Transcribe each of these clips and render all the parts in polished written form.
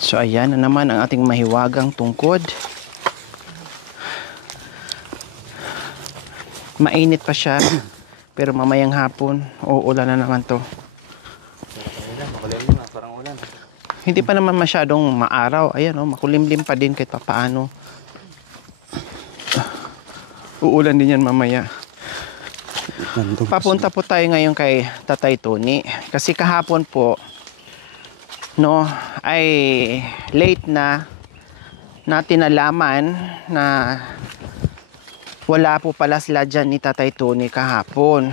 So ayan na naman ang ating mahiwagang tungkod. Mainit pa siya, pero mamayang hapon, uulan na naman to. Hindi pa naman masyadong maaraw. Ayan, makulimlim pa din kahit papaano. Uulan din yan mamaya. Papunta po tayo ngayon kay Tatay Tony. Kasi kahapon po, ay late na natin nalaman na wala po pala sila dyan ni Tatay Tony kahapon.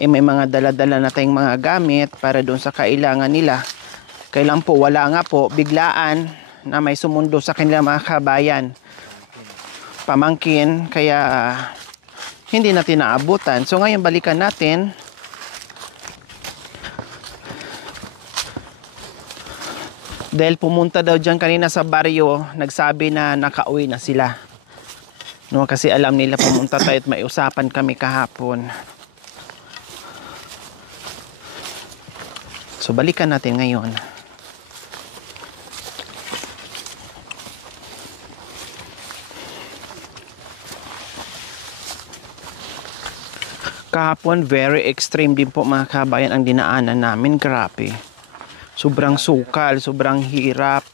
May mga dala-dala na tayong mga gamit para doon sa kailangan nila. Kailan po wala nga po, biglaan na may sumundo sa kanila mga kabayan. Pamangkin, kaya hindi natin naabutan. So ngayon balikan natin. Dahil pumunta daw dyan kanina sa baryo, nagsabi na nakauwi na sila. Kasi alam nila pumunta tayo at may usapan kami kahapon. So balikan natin ngayon. Kahapon, very extreme din po mga kabayan ang dinaanan namin. Grabe. Sobrang sukal, sobrang hirap.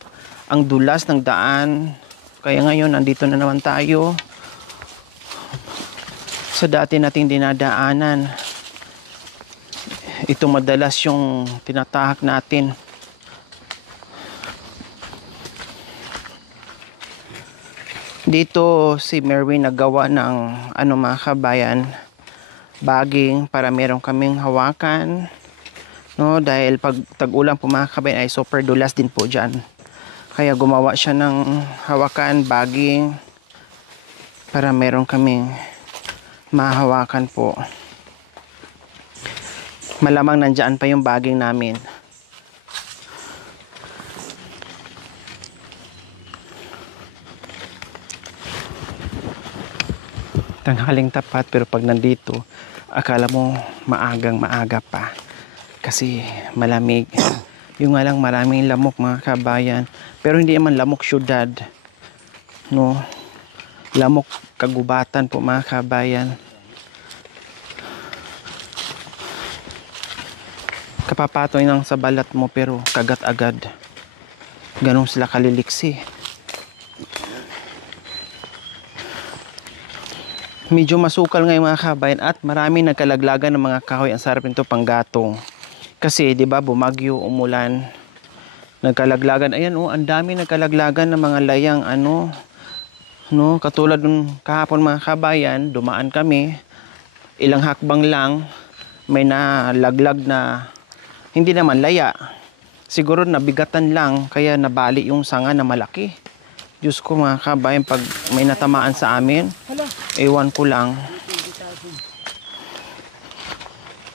Ang dulas ng daan. Kaya ngayon, nandito na naman tayo sa dati nating dinadaanan. Ito madalas yung tinatahak natin. Dito si Merwin nagawa ng mga kabayan, baging para meron kaming hawakan. Dahil pag tag-ulan po mga kabayan ay super dulas din po dyan. Kaya gumawa siya ng hawakan, baging para meron kaming mahawakan po. Malamang nandyan pa yung baging namin. Tanghaling tapat, pero pag nandito, akala mo maaga pa. Kasi malamig. Yung nga lang maraming lamok mga kabayan. Pero hindi naman lamok syudad. Lamok kagubatan po mga kabayan. Kapapatoy lang sa balat mo pero kagat agad. Ganun sila kaliliksi. Medyo masukal ngayon mga kabayan at maraming nagkalaglagan ng mga kahoy. Ang sarap nito panggatong. Kasi 'di ba bumagyo, umulan, nagkalaglagan. Ayan ang dami nagkalaglagan ng mga layang katulad nung kahapon mga kabayan, dumaan kami, ilang hakbang lang, may nalaglag na hindi naman laya. Siguro nabigatan lang kaya nabali yung sanga na malaki. Diyos ko mga kabayan, pag may natamaan sa amin, ewan ko lang.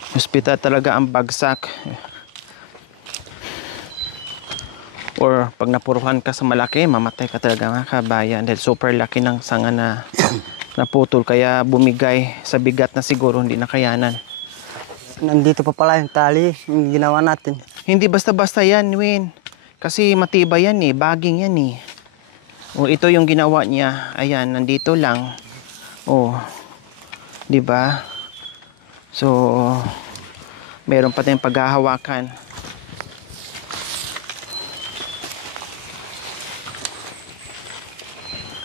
Hospital talaga ang bagsak. Or pag napuruhan ka sa malaki, mamatay ka talaga mga kabayan. Dahil super laki ng sanga na naputol. Kaya bumigay sa bigat na siguro hindi nakayanan. Nandito pa pala yung tali, yung ginawa natin. Hindi basta-basta yan, Win. Kasi matibay yan baging yan ito yung ginawa niya. Ayan, nandito lang. Di ba? So, meron pa tayong paghahawakan.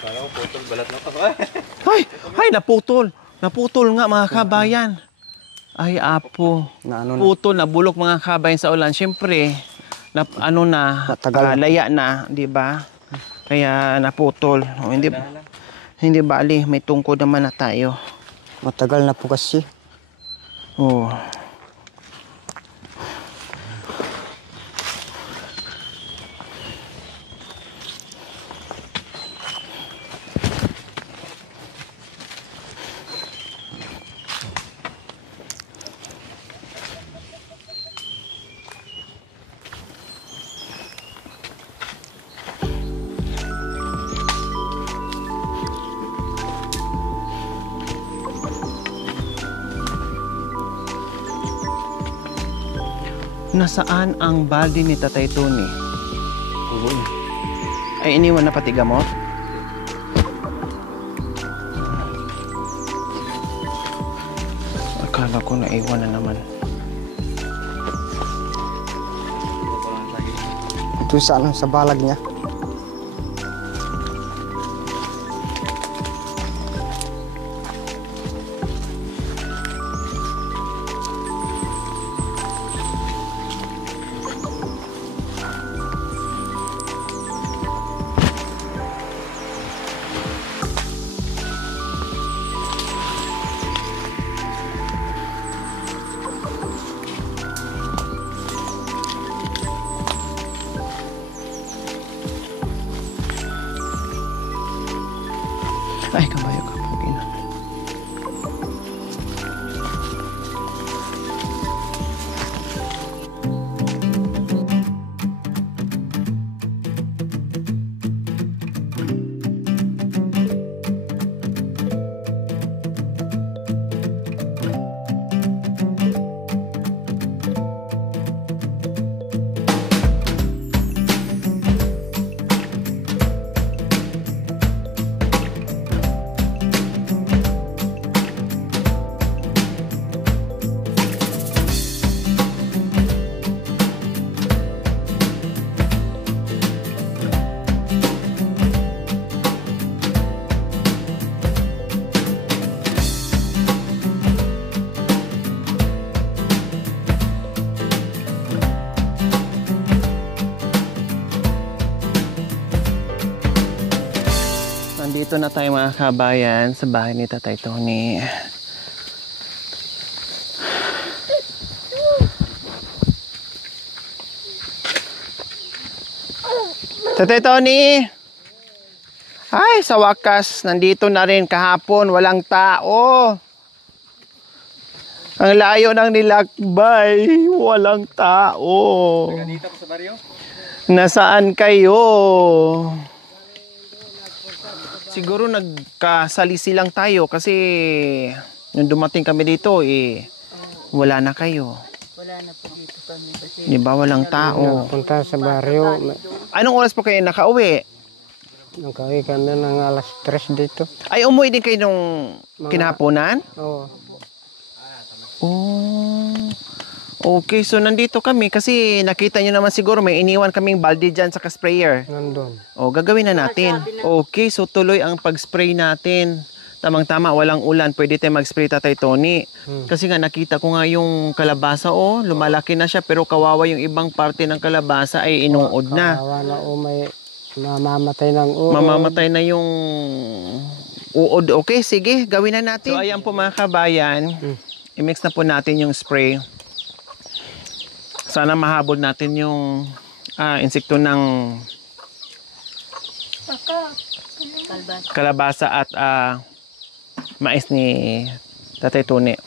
Parang putol balat na pa. Ay, naputol. Naputol nga mga kabayan. Ay, apo. Putol, nabulok mga kabayan sa ulan. Siyempre, laya na, di ba? Kaya naputol. Hindi bali, may tungkod naman na tayo. Matagal na po kasi. Nasaan ang balde ni Tatay Tony? Ay, iniwan na pati gamot? Akala ko naiwan na naman. Ito sa ano, sa balag niya. Ay, kabayo ka pa. Nandito na tayo mga kabayan sa bahay ni Tatay Tony. Tatay Tony! Ay, sa wakas, nandito na rin kahapon, walang tao. Ang layo ng nilakbay, walang tao. Dito sa baryo? Nasaan kayo? Siguro nagkasalisi lang tayo kasi nung dumating kami dito wala na kayo. Wala na po dito kami kasi Di ba walang tao? Punta sa baryo. Anong oras po kayo nakauwi? Nagkawin kami ng alas 3 dito. Ay, umuwi din kayo nung kinahaponan? Oo. Oh. Okay, so nandito kami kasi nakita nyo naman siguro may iniwan kaming balde dyan sa sprayer. Nandun. O, gagawin na natin. Okay, so tuloy ang pag-spray natin. Tamang-tama, walang ulan. Pwede tayo mag-spray, Tatay Tony. Kasi nga, nakita ko nga yung kalabasa, lumalaki na siya. Pero kawawa yung ibang parte ng kalabasa ay inuod na. Kawawa na may mamamatay ng uod. Mamamatay na yung uod. Okay, sige, gawin na natin. So, ayan po mga kabayan. I-mix na po natin yung spray. Sana mahabol natin yung insekto ng kalabasa at mais ni Tatay Tony.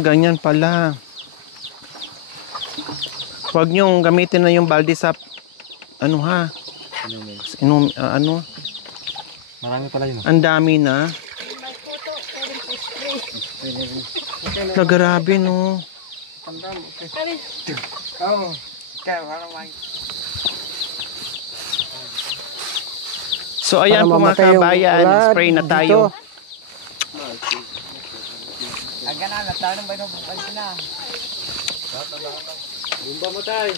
Ganyan pala. Huwag niyong gamitin na yung balde sa ano ha? Ano? Marami pala yun. Ang dami na. Grabe no. So ayan po mga kabayan, spray na tayo. Bomba mo tayo.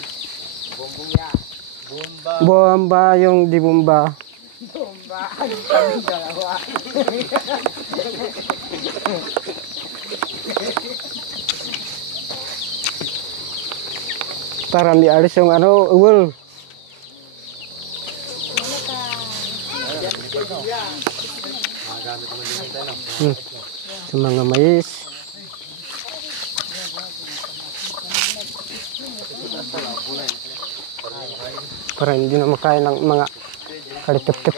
Bomba yung di bomba. Para di alis yung uwal. Sa mga mais. Para hindi na makain ng mga kalitip-tip.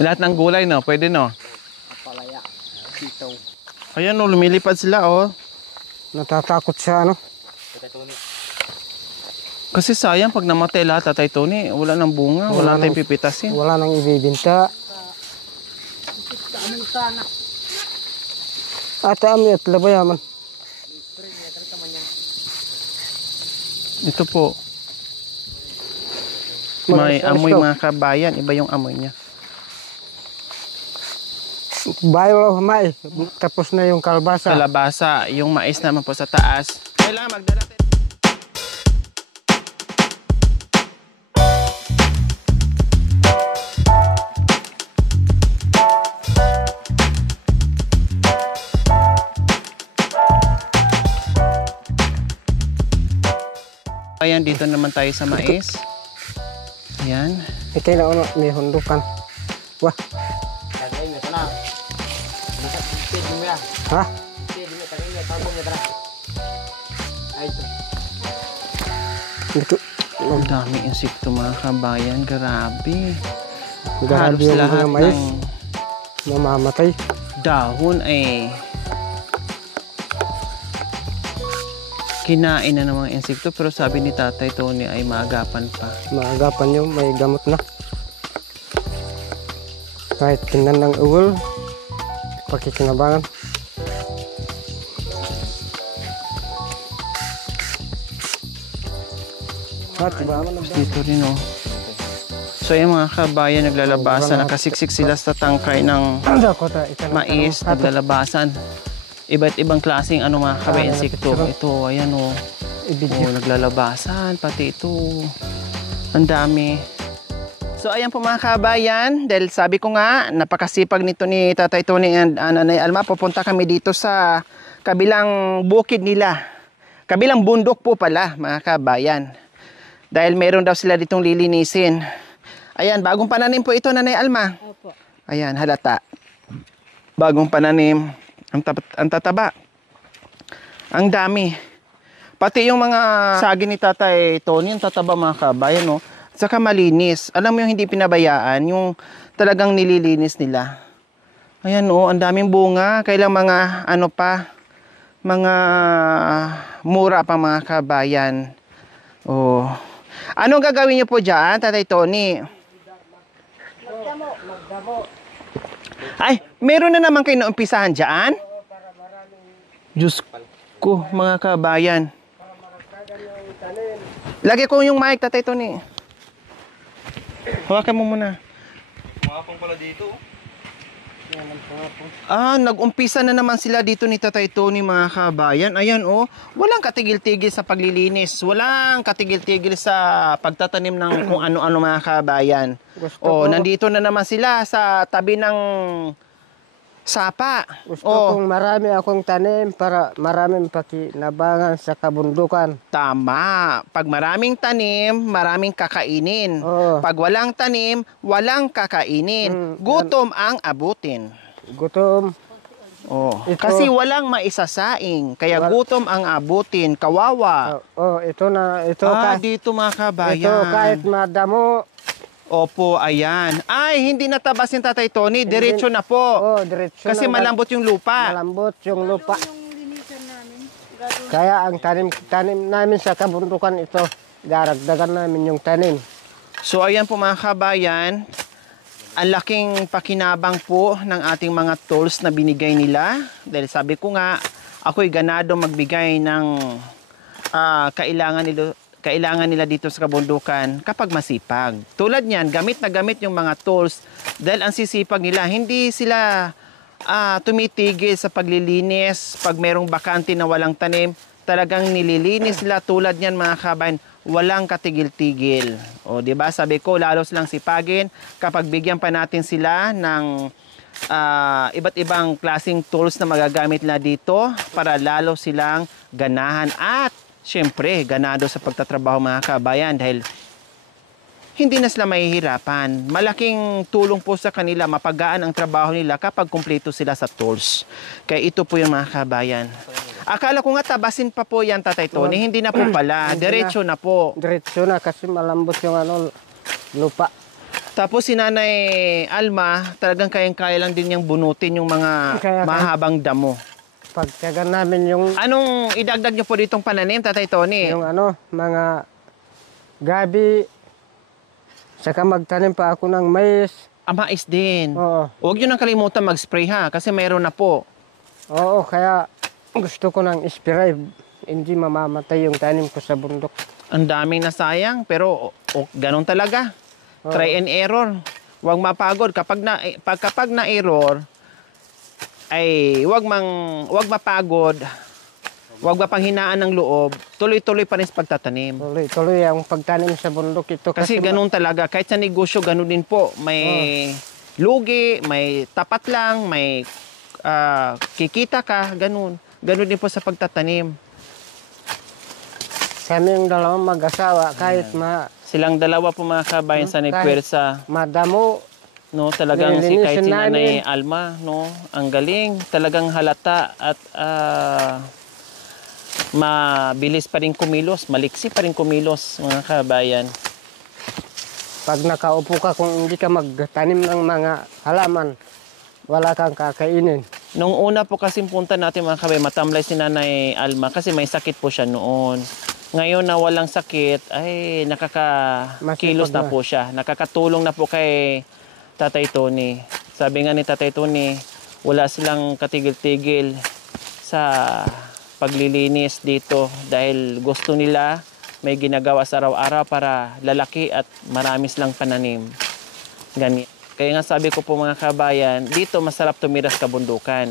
Lahat ng gulay no, pwede no. Palaya, sitaw. Ayan no, lumilipad sila Natatakot siya Kasi sayang pag namatay lahat, Tatay Tony, wala nang bunga, wala tayong pipitasin. Wala nang ibibinta. Ate ami at labayaman. Ito po. May amoy mga kabayan. Iba yung amoy niya. Bayo may. Tapos na yung kalbasa. Kalabasa. Yung mais naman po sa taas. Kailangan magdala tayo. Ayan, dito naman tayo sa mais. Ayan. Ito na uno, may hundukan. Wah. Ha? Ito. Ang dami insekto mga kabayan. Grabe. Grabe Halos yung lahat mga mais. ng Mamamatay. dahon ay kinain na ng mga insekto. Pero sabi ni Tatay Tony ay maagapan pa. Maagapan nyo, may gamot na. Kahit tinan ng ugol, pakikinabangan. Dito rin oh. So yung mga kabayan naglalabasan, nakasiksik sila sa tangkay ng mais, naglalabasan. Iba't ibang klaseng ano mga kabayan insekto. Ito, ayan oh. Oh, naglalabasan, pati ito. Ang dami. So ayan po mga kabayan, dahil sabi ko nga, napakasipag nito ni Tatay Tony and Nanay Alma, pupunta kami dito sa kabilang bukid nila. Kabilang bundok po pala mga kabayan. Dahil meron daw sila ditong lilinisin. Ayan, bagong pananim po ito, Nanay Alma. Opo. Ayan, halata. Bagong pananim. Ang tataba. Ang dami. Pati yung mga sagi ni Tatay Tony, ang tataba mga kabayan, no? Saka malinis. Alam mo yung hindi pinabayaan, yung talagang nililinis nila. Ayan, oh, ang daming bunga. Kailang mga, ano pa, mga mura pa mga kabayan. Oh. Anong gagawin niyo po dyan, Tatay Tony? Ay, meron na naman kayo naumpisahan dyan? Diyos ko, mga kabayan. Lagi ko yung mic, Tatay Tony. Hawakan mo muna. Umapang pala dito. Ah, nag-umpisa na naman sila dito ni Tatay Tony mga kabayan. Ayan oh, walang katigil-tigil sa paglilinis. Walang katigil-tigil sa pagtatanim ng kung ano-ano mga kabayan. Oh, nandito na naman sila sa tabi ng sapa. Gusto Oh, kong marami akong tanim para maraming pakinabangan sa kabundukan. tama. Pag maraming tanim, maraming kakainin. Oo. Pag walang tanim, walang kakainin. Gutom ang abutin. Gutom. Oh, Ito- kasi walang maisasaing, kaya gutom ang abutin, kawawa. Ito na, ito Dito mga kabayan. ito kahit madamo. Opo, ayan. Ay, hindi natabas yung Tatay Tony, diretso na po. Diretso Kasi na. malambot yung lupa. Malambot yung lupa. Yung linisan namin. Gagawin. Kaya ang tanim namin sa kabundukan ito, daragdagan namin yung tanim. So ayan po mga kabayan, ang laking pakinabang po ng ating mga tools na binigay nila. Dahil sabi ko nga, ako'y ganado magbigay ng kailangan nila dito sa kabundukan kapag masipag. Tulad niyan, gamit na gamit yung mga tools dahil ang sisipag nila, hindi sila tumitigil sa paglilinis. Pag merong bakante na walang tanim, talagang nililinis sila. Tulad niyan mga kabayan, walang katigil-tigil. O, 'di ba? Sabi ko, lalo silang sipagin kapag bigyan pa natin sila ng iba't ibang klaseng tools na magagamit nila dito para lalo silang ganahan at syempre, ganado sa pagtatrabaho mga kabayan dahil hindi na sila mahihirapan. Malaking tulong po sa kanila, mapagaan ang trabaho nila kapag kumpleto sila sa tools. Kaya ito po yung mga kabayan. Akala ko nga tabasin pa po yan, Tatay Tony. Hindi na po pala. Diretso na po. Diretso na kasi malambot yung lupa. Tapos si Nanay Alma, talagang kayang-kaya lang din niyang bunutin yung mga mahabang damo. Pagkagan namin yung Anong idagdag niyo po ditong pananim, Tatay Tony? yung mga gabi. Saka magtanim pa ako ng mais. Mais din. Oo. Huwag nyo nang kalimutan mag-spray ha, kasi mayroon na po. Oo, kaya gusto ko ng spray. Hindi mamamatay yung tanim ko sa bundok. Ang daming nasayang, pero ganun talaga. Oo. Try and error. Huwag mapagod. Kapag na-error, ay huwag mapagod. Huwag mapanghinaan ng loob. Tuloy-tuloy pa rin sa pagtatanim. Tuloy-tuloy ang pagtanim sa bundok ito. Kasi ganun talaga. Kahit sa negosyo, ganun din po. May lugi, may tapat lang, may kikita ka, ganun. Ganun din po sa pagtatanim. Kami yung dalawang mag-asawa, kahit Silang dalawa po mga kabayan sa nagpwersa. madamo, No, talagang si kahit si Nililinisin Nanay namin. Alma, no, ang galing. Talagang halata at mabilis pa rin kumilos, maliksi pa rin kumilos mga kabayan. pag nakaupo ka, kung hindi ka magtanim ng mga halaman, wala kang kakainin. Nung una po kasi punta natin mga kabayan, matamlay si Nanay Alma kasi may sakit po siya noon. Ngayon na walang sakit, ay nakakakilos na Masipag na. po siya. Nakakatulong na po kay Tatay Tony. Sabi nga ni Tatay Tony, wala silang katigil-tigil sa paglilinis dito dahil gusto nila may ginagawa sa araw-araw para lalaki at marami silang pananim. Ganyan. Kaya nga sabi ko po mga kabayan, dito masarap tumiras sa bundukan.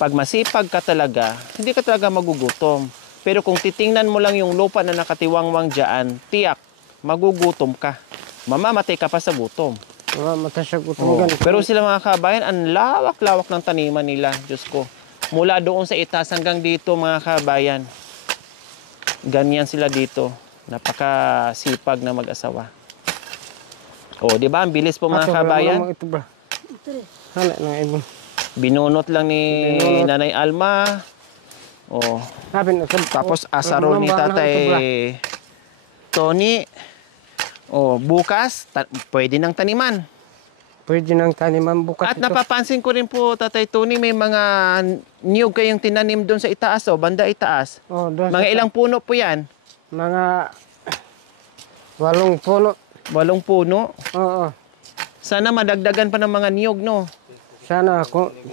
Pag masipag ka talaga, hindi ka talaga magugutom. Pero kung titingnan mo lang yung lupa na nakatiwangwang dyan, tiyak, magugutom ka. Mamamatay ka pa sa gutom. Matasag-utong ganito. Pero sila mga kabayan, ang lawak-lawak ng taniman nila, Diyos ko. Mula doon sa itaas hanggang dito mga kabayan. Ganyan sila dito. Napakasipag na mag-asawa. O, di ba? Ang bilis po mga kabayan. Ito ba? Hala na ibon. Binunot lang ni Binunot. Nanay Alma. O, tapos asaro ni Tatay Tony. O, bukas, pwede nang taniman. Pwede nang taniman bukas At ito. napapansin ko rin po, Tatay Tony, may mga niyog kayong tinanim doon sa itaas, o, banda itaas. Oh, doon Mga sa- ilang puno po yan? Mga 8 puno. 8 puno. Oo. Sana madagdagan pa ng mga niyog, no? Sana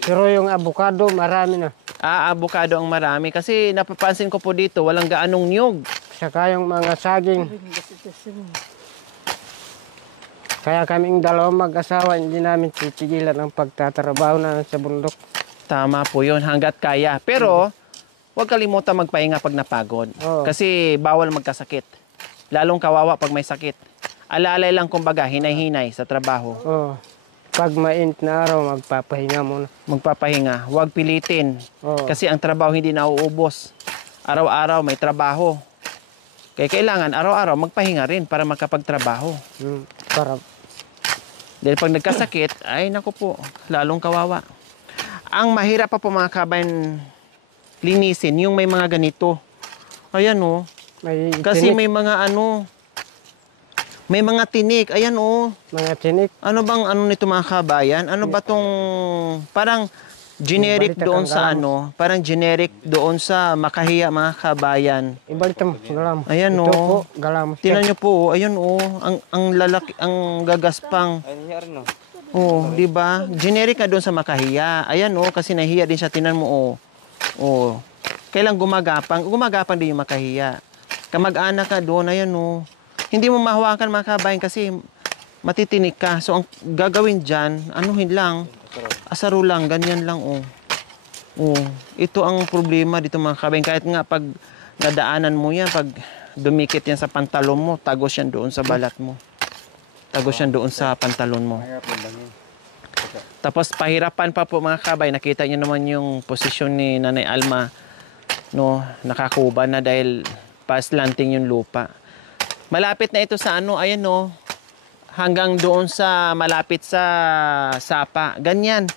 pero yung avocado marami na. Avocado ang marami. Kasi napapansin ko po dito, walang gaanong niyog. Saka yung mga saging. Kaya kaming dalawang mag-asawa, hindi namin titigilan ang pagtatrabaho na sa bundok. Tama po yun, hanggat kaya. Pero, huwag kalimutan magpahinga pag napagod. Oo. Kasi bawal magkasakit. Lalong kawawa pag may sakit. Alalay lang kumbaga, hinay-hinay sa trabaho. Oh. Pag mainit na araw, magpapahinga muna. Magpapahinga, huwag pilitin. Oo. Kasi ang trabaho hindi nauubos. Araw-araw may trabaho. Kaya kailangan araw-araw magpahinga rin para makapagtrabaho. Para Dahil pag nagkasakit, ay naku po, lalong kawawa. Ang mahirap pa po mga kabayan linisin, yung may mga ganito. Ayan o. may Kasi tinik, may mga may mga tinik. Ayan o. mga tinik. Ano bang ano nito mga kabayan? Ano ba tong parang generic Balita doon kang sa galang. parang generic doon sa Makahiya mga kabayan. Ibalita mo, galamo. Ayan, Ito oh. po, galamo. Tingnan nyo po, ayan o. Ang lalaki, ang gagaspang. Ay, nangyari no? Oh, di ba? Generic na doon sa Makahiya. Ayan oh, kasi nahiya din siya, tinan mo oh. Oh. Kailang gumagapang din yung Makahiya. Kamag-anak ka doon, ayan oh. Hindi mo mahawakan mga kabayan kasi matitinik ka. So ang gagawin diyan, anuhin lang, asaro lang, ganyan lang oh. Oh, ito ang problema dito mga kabayan. Kahit nga pag nadaanan mo yan, pag dumikit yan sa pantalon mo, tagos yan doon sa balat mo. Tagos yan doon sa pantalon mo. Tapos pahirapan pa po mga kabay. Nakita niyo naman yung posisyon ni Nanay Alma. No, nakakuba na dahil paslanting yung lupa. Malapit na ito sa ano, ayan no. Hanggang doon sa malapit sa sapa. Ganyan.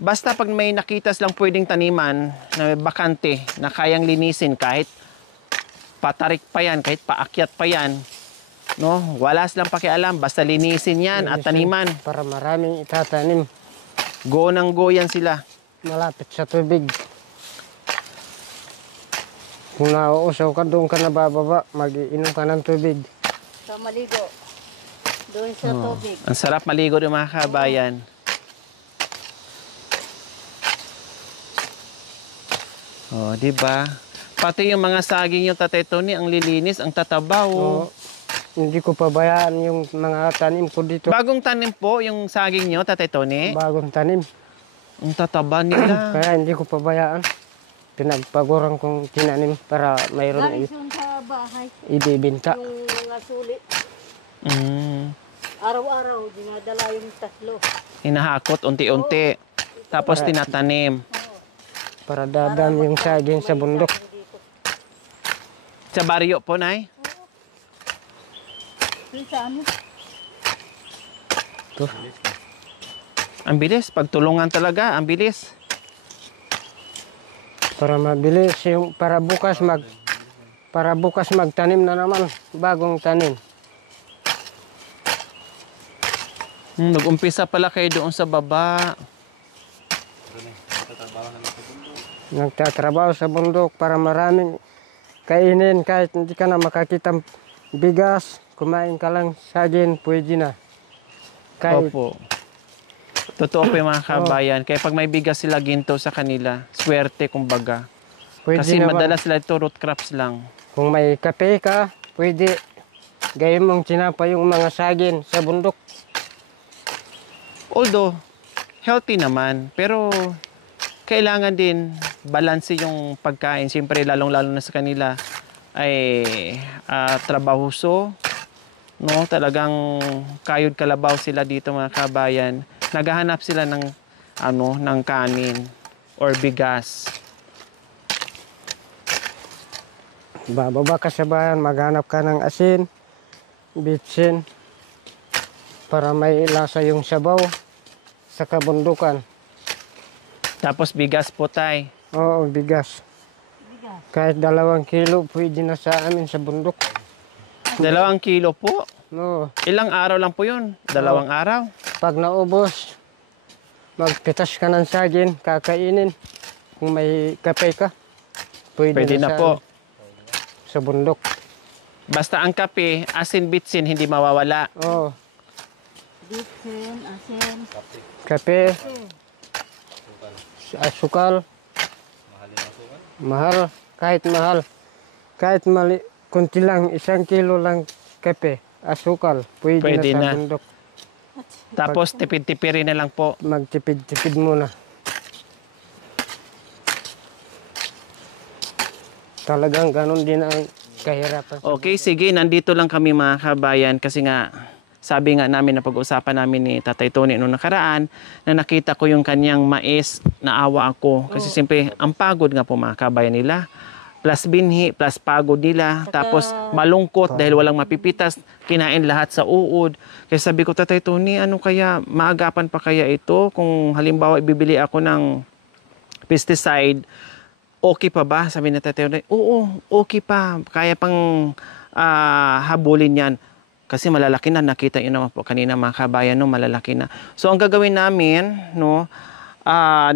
Basta pag may nakitas lang pwedeng taniman na may bakante na kayang linisin kahit patarik pa yan, kahit paakyat pa yan. No, wala silang pakialam. Basta linisin yan at taniman. Para maraming itatanim. Go nang go yan sila. Malapit sa tubig. Kung nauusaw ka, doon ka nabababa, mag-iinom ka ng tubig. Sa maligo. Doon sa tubig. Ang sarap maligo ng mga kabayan. Oh, di ba? Pati yung mga saging yung Tatay Tony, ang lilinis, ang tatabaw. Oo. Hindi ko pabayaan yung mga tanim ko dito. Bagong tanim po yung saging nyo, Tatay Tony. Bagong tanim. Ang tataba nila. Kaya hindi ko pabayaan. Pinagpaguran kong tinanim para mayroon Galing doon sa bahay. ibibinta. Yung mga sulit. Mm. Araw-araw, dinadala yung tatlo. Hinahakot unti-unti. Tapos tinatanim. Para dadam yung saging sa bundok. Sa baryo po, Nay. Doon sa ano? Ito. Ang bilis. Pagtulungan talaga, ang bilis. Para mabilis yung para bukas magtanim na naman, bagong tanim. Nag-umpisa pala kayo doon sa baba. Nagtatrabaho sa bundok para maraming kainin kahit hindi ka na makakita bigas, kumain ka lang saging, pwede na. Kahit Opo. Totoo po yung mga kabayan. Kaya pag may bigas sila ginto sa kanila, swerte kumbaga. pwede Kasi naman. madalas sila ito root crops lang. Kung may kape ka, pwede. Gayun mong tinapay yung mga saging sa bundok. Although, healthy naman. Pero, kailangan din balanse yung pagkain. Siyempre, lalong-lalo na sa kanila ay trabahuso. No? Talagang kayod kalabaw sila dito mga kabayan. Naghahanap sila ng, ng kanin or bigas. Bababa ka sa bayan, maghanap ka ng asin, bitsin, para may lasa yung sabaw sa kabundukan. Tapos bigas po tay. Oo, bigas. Kahit 2 kilo, pwede na sa amin sa bundok. 2 kilo po. No, Ilang araw lang po yun? 2 araw? pag naubos, magpitas ka ng saging, kakainin. Kung may kape ka, Pwede na po. sa bundok. Basta ang kape, asin bitsin, hindi mawawala. Oo, Bitsin, asin. kape, asukal. Mahal, kahit mahal. Kahit mali, kunti lang, 1 kilo lang kape, asukal, pwede Pwede na sa na. bundok. Tapos tipid-tipirin na lang po. Magtipid-tipid muna. Talagang ganun din ang kahirapan. Okay, sige. Nandito lang kami mga kabayan kasi nga sabi nga namin na pag-usapan namin ni Tatay Tony noong nakaraan na nakita ko yung kanyang mais, naawa ako. Kasi siyempre, ang pagod nga po mga kabayan nila. Plus binhi, plus pagod nila. Tapos malungkot dahil walang mapipitas. Kinain lahat sa uod. Kaya sabi ko, Tatay Tony, ano kaya, maagapan pa kaya ito? Kung halimbawa ibibili ako ng pesticide, okay pa ba? Sabi na Tatay Tony, oo, okay pa. Kaya pang habulin yan. Kasi malalaki na, nakita nyo naman po kanina mga kabayan, no, malalaki na. So ang gagawin namin, no,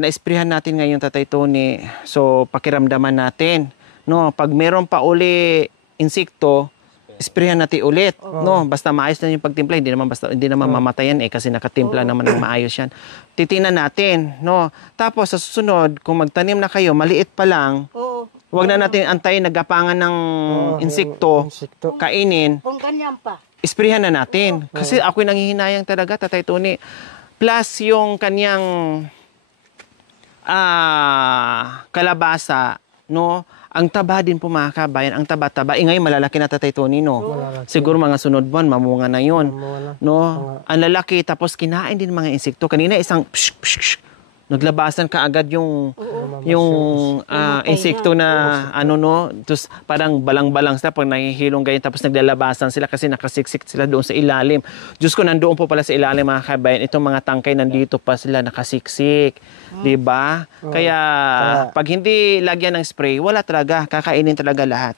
na-esprihan natin ngayon Tatay Tony. So pakiramdaman natin, no, pag meron pa uli insekto, esprihan natin ulit, no, basta maayos na yung pagtimpla, hindi naman mamatayan kasi nakatimpla naman ng maayos yan. Titinan natin, no. Tapos sa susunod, kung magtanim na kayo, maliit pa lang, Oo. huwag na natin antayin nagapangan ng insekto, kainin. Kung ganyan pa. Isprehan na natin. Kasi ako'y nanghihinayang talaga, Tatay Tony. Plus yung kanyang kalabasa, no? Ang taba din po mga kabayan, ang taba-taba. Ngayon malalaki na Tatay Tony, no? Siguro mga sunod buwan, mamunga na yun. No? Ang lalaki, tapos kinain din mga insekto. Kanina isang naglabasan ka agad yung insekto na tapos parang balang-balang sila pag nahihilong ganyan, tapos naglalabasan sila kasi nakasiksik sila doon sa ilalim. Diyos ko, nandoon po pala sa ilalim mga kabayan, itong mga tangkay nandito pa sila nakasiksik, di ba? Kaya pag hindi lagyan ng spray, wala talaga, kakainin talaga lahat.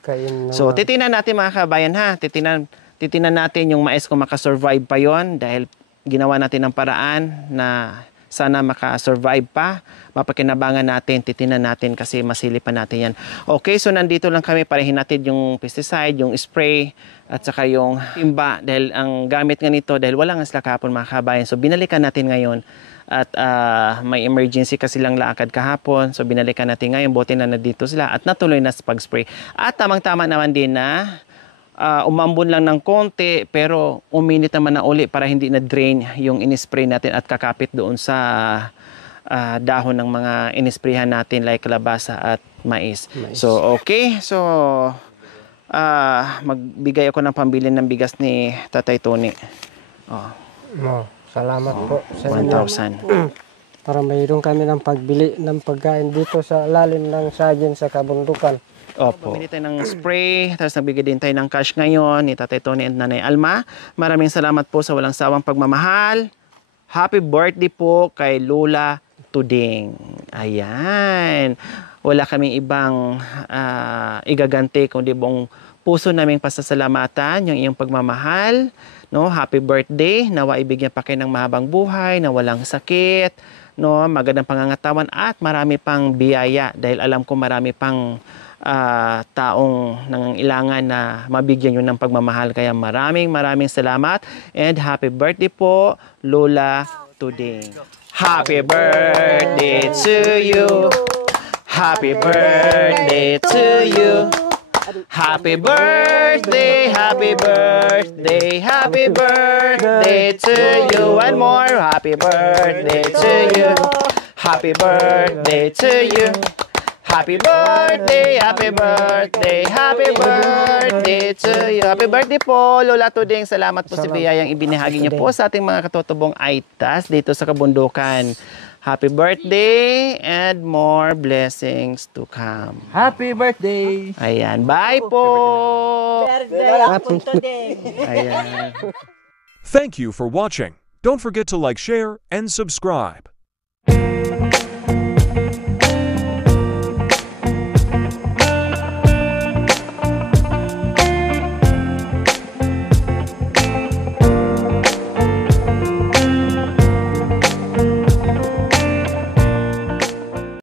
So titinan natin mga kabayan ha, titinan natin yung mais kung makasurvive pa yon dahil ginawa natin ng paraan na Sana maka-survive pa. Mapakinabangan natin, titinan natin kasi masili pa natin yan. Okay, so nandito lang kami para hinatid yung pesticide, yung spray, at saka yung timba. Dahil ang gamit nga nito, dahil wala nga sila kahapon mga kabayan. So binalikan natin ngayon. At may emergency kasi lang lakad kahapon. So binalikan natin ngayon. Buti na nandito sila at natuloy na sa pag-spray. At tamang-tama naman din na umambon lang ng konti pero uminit naman na uli para hindi na drain yung inispray natin at kakapit doon sa dahon ng mga inisprayhan natin like kalabasa at mais. So okay. So magbigay ako ng pambili ng bigas ni Tatay Tony. Oh. Salamat po sa inyo. 1,000. Para mayroon kami ng pagbili ng pagkain dito sa lalim ng saging sa kabundukan. Opo. Bumili tayo ng spray, tapos nagbigay din tayo ng cash ngayon ni Tatay Tony and Nanay Alma. Maraming salamat po sa walang sawang pagmamahal. Happy birthday po kay Lola Tuding. Ayan. Wala kaming ibang igaganti kundi buong puso naming pasasalamatan yung iyong pagmamahal. No, happy birthday. Nawa ibigyan pa kayo ng mahabang buhay, na walang sakit, no, magandang pangangatawan at marami pang biyaya dahil alam ko marami pang taong nangangailangan na mabigyan nyo ng pagmamahal. Kaya maraming salamat and happy birthday po, Lola Tuding. Happy birthday to you. Happy birthday to you. Happy birthday, happy birthday, happy birthday to you. One more, happy birthday to you. Happy birthday to you. Happy birthday, happy birthday, happy birthday to you. Happy birthday po, Lola Tuding. Salamat po sa biyayang ibinahagi niyo po sa ating mga katutubong Aitas dito sa kabundukan. Happy birthday and more blessings to come. Happy birthday! Ayan, bye po! Birthday. Ayan. Thank you for watching. Don't forget to like, share, and subscribe.